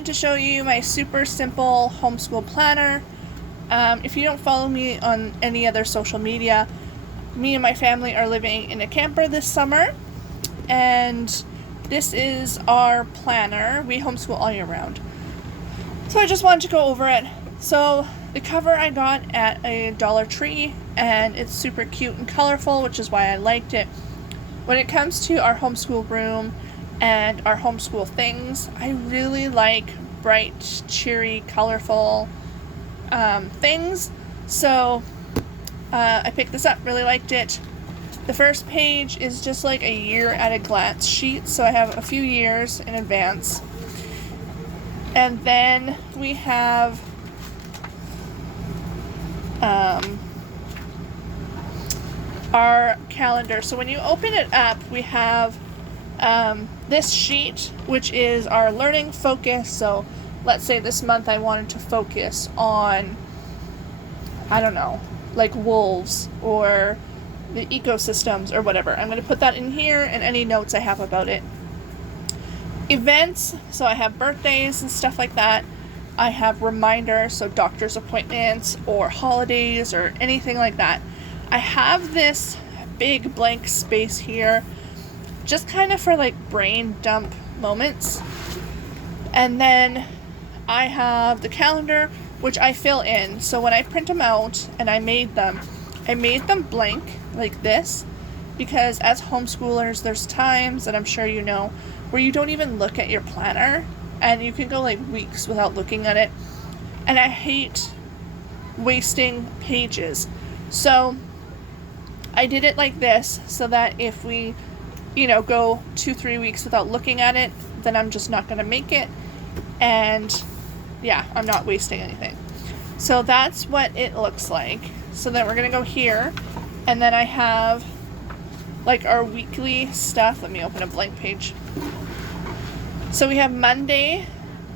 wanted to show you my super simple homeschool planner. If you don't follow me on any other social media, me and my family are living in a camper this summer, and this is our planner. We homeschool all year round. So I just wanted to go over it. So the cover I got at a Dollar Tree, and it's super cute and colorful, which is why I liked it. When it comes to our homeschool room and our homeschool things, I really like bright, cheery, colorful things. So I picked this up, really liked it. The first page is just like a year at a glance sheet, so I have a few years in advance. And then we have our calendar. So when you open it up, we have this sheet, which is our learning focus. So let's say this month I wanted to focus on, I don't know, like wolves or the ecosystems or whatever. I'm going to put that in here and any notes I have about it. Events, so I have birthdays and stuff like that. I have reminders, so doctor's appointments or holidays or anything like that. I have this big blank space here just kind of for like brain dump moments. And then I have the calendar, which I fill in. So when I print them out, and I made them blank like this, because as homeschoolers, there's times, and I'm sure you know, where you don't even look at your planner, and you can go like weeks without looking at it. And I hate wasting pages. So I did it like this so that if we, go 2-3 weeks without looking at it, then I'm just not going to make it. And yeah, I'm not wasting anything. So that's what it looks like. So then we're going to go here, and then I have like our weekly stuff. Let me open a blank page. So we have Monday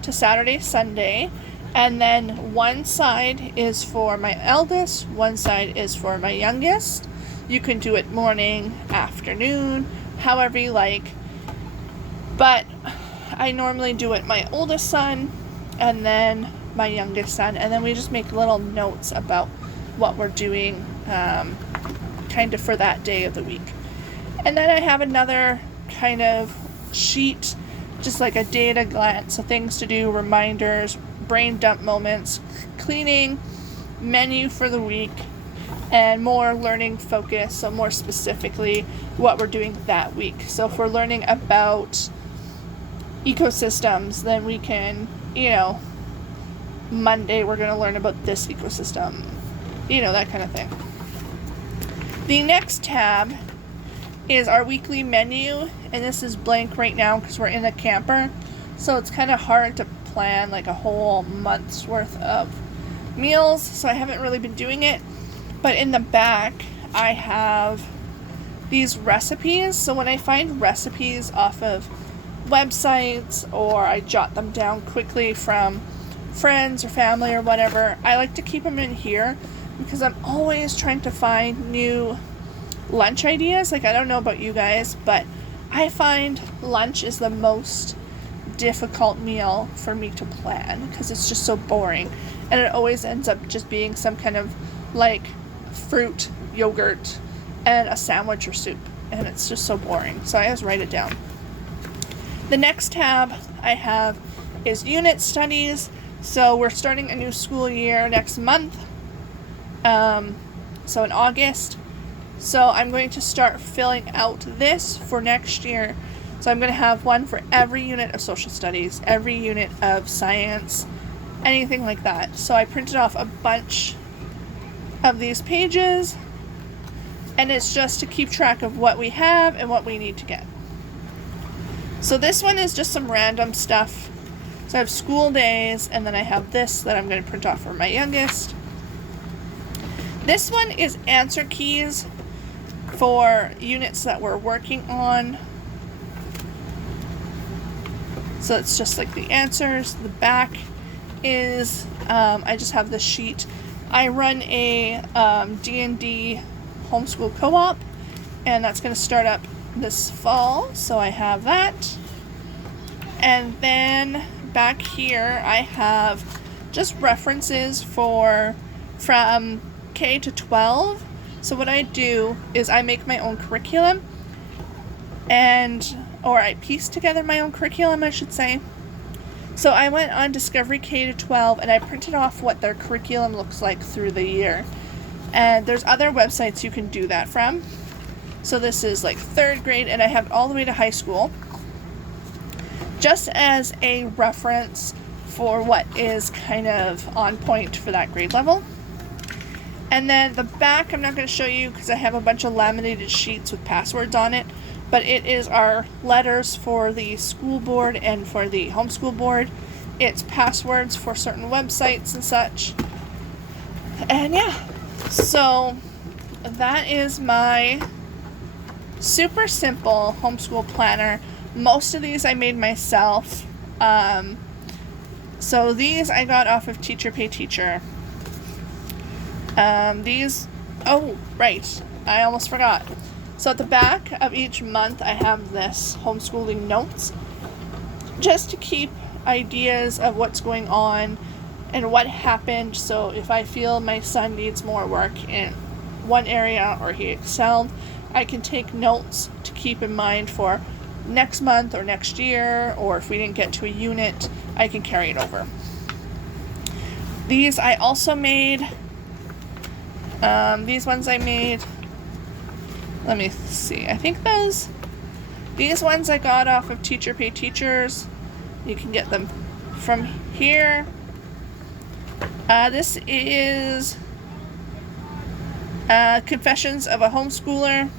to Saturday, Sunday, and then one side is for my eldest, one side is for my youngest. You can do it morning, afternoon, however you like. But I normally do it my oldest son and then my youngest son, and then we just make little notes about what we're doing kind of for that day of the week. And then I have another kind of sheet, just like a day at a glance, so things to do, reminders, brain dump moments, cleaning, menu for the week, and more learning focus, so more specifically what we're doing that week. So if we're learning about ecosystems, then we can, Monday we're going to learn about this ecosystem, that kind of thing. The next tab is our weekly menu, and this is blank right now because we're in a camper, so it's kind of hard to plan like a whole month's worth of meals, so I haven't really been doing it. But in the back I have these recipes, so when I find recipes off of websites or I jot them down quickly from friends or family or whatever, I like to keep them in here because I'm always trying to find new lunch ideas. Like, I don't know about you guys, but I find lunch is the most difficult meal for me to plan because it's just so boring, and it always ends up just being some kind of like fruit, yogurt, and a sandwich or soup, and it's just so boring. So I always write it down. The next tab I have is unit studies. So we're starting a new school year next month, so in August. So I'm going to start filling out this for next year. So I'm going to have one for every unit of social studies, every unit of science, anything like that. So I printed off a bunch of these pages, and it's just to keep track of what we have and what we need to get. So this one is just some random stuff. So I have school days, and then I have this that I'm going to print off for my youngest. This one is answer keys for units that we're working on. So it's just like the answers. The back is, I just have this sheet. I run a D&D homeschool co-op, and that's going to start up this fall, so I have that. And then back here I have just references from K to 12. So what I do is I make my own curriculum, or I piece together my own curriculum, I should say. So I went on Discovery K to 12 and I printed off what their curriculum looks like through the year. And there's other websites you can do that from. So this is like 3rd grade, and I have it all the way to high school, just as a reference for what is kind of on point for that grade level. And then the back I'm not going to show you because I have a bunch of laminated sheets with passwords on it, but it is our letters for the school board and for the homeschool board. It's passwords for certain websites and such. And yeah, so that is my super simple homeschool planner. Most of these I made myself. So these I got off of Teacher Pay Teacher. Oh, right, I almost forgot. So at the back of each month I have this homeschooling notes, just to keep ideas of what's going on and what happened. So if I feel my son needs more work in one area or he excelled, I can take notes to keep in mind for next month or next year, or if we didn't get to a unit, I can carry it over. These I also made. These ones I made, let me see, I think these ones I got off of Teacher Pay Teachers. You can get them from here. This is Confessions of a Homeschooler.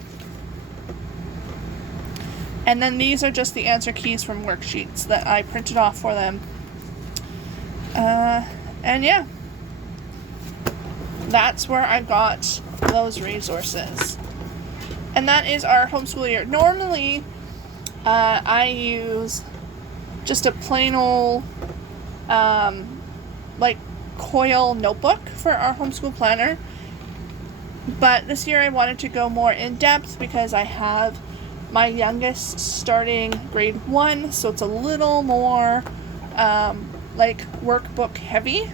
And then these are just the answer keys from worksheets that I printed off for them. And yeah, that's where I got those resources. And that is our homeschool year. Normally, I use just a plain old, like coil notebook for our homeschool planner. But this year I wanted to go more in depth because I have my youngest starting grade 1, so it's a little more like workbook heavy.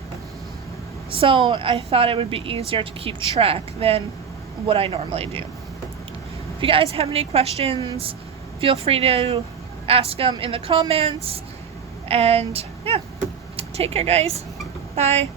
So I thought it would be easier to keep track than what I normally do. If you guys have any questions, feel free to ask them in the comments. And yeah, take care guys. Bye.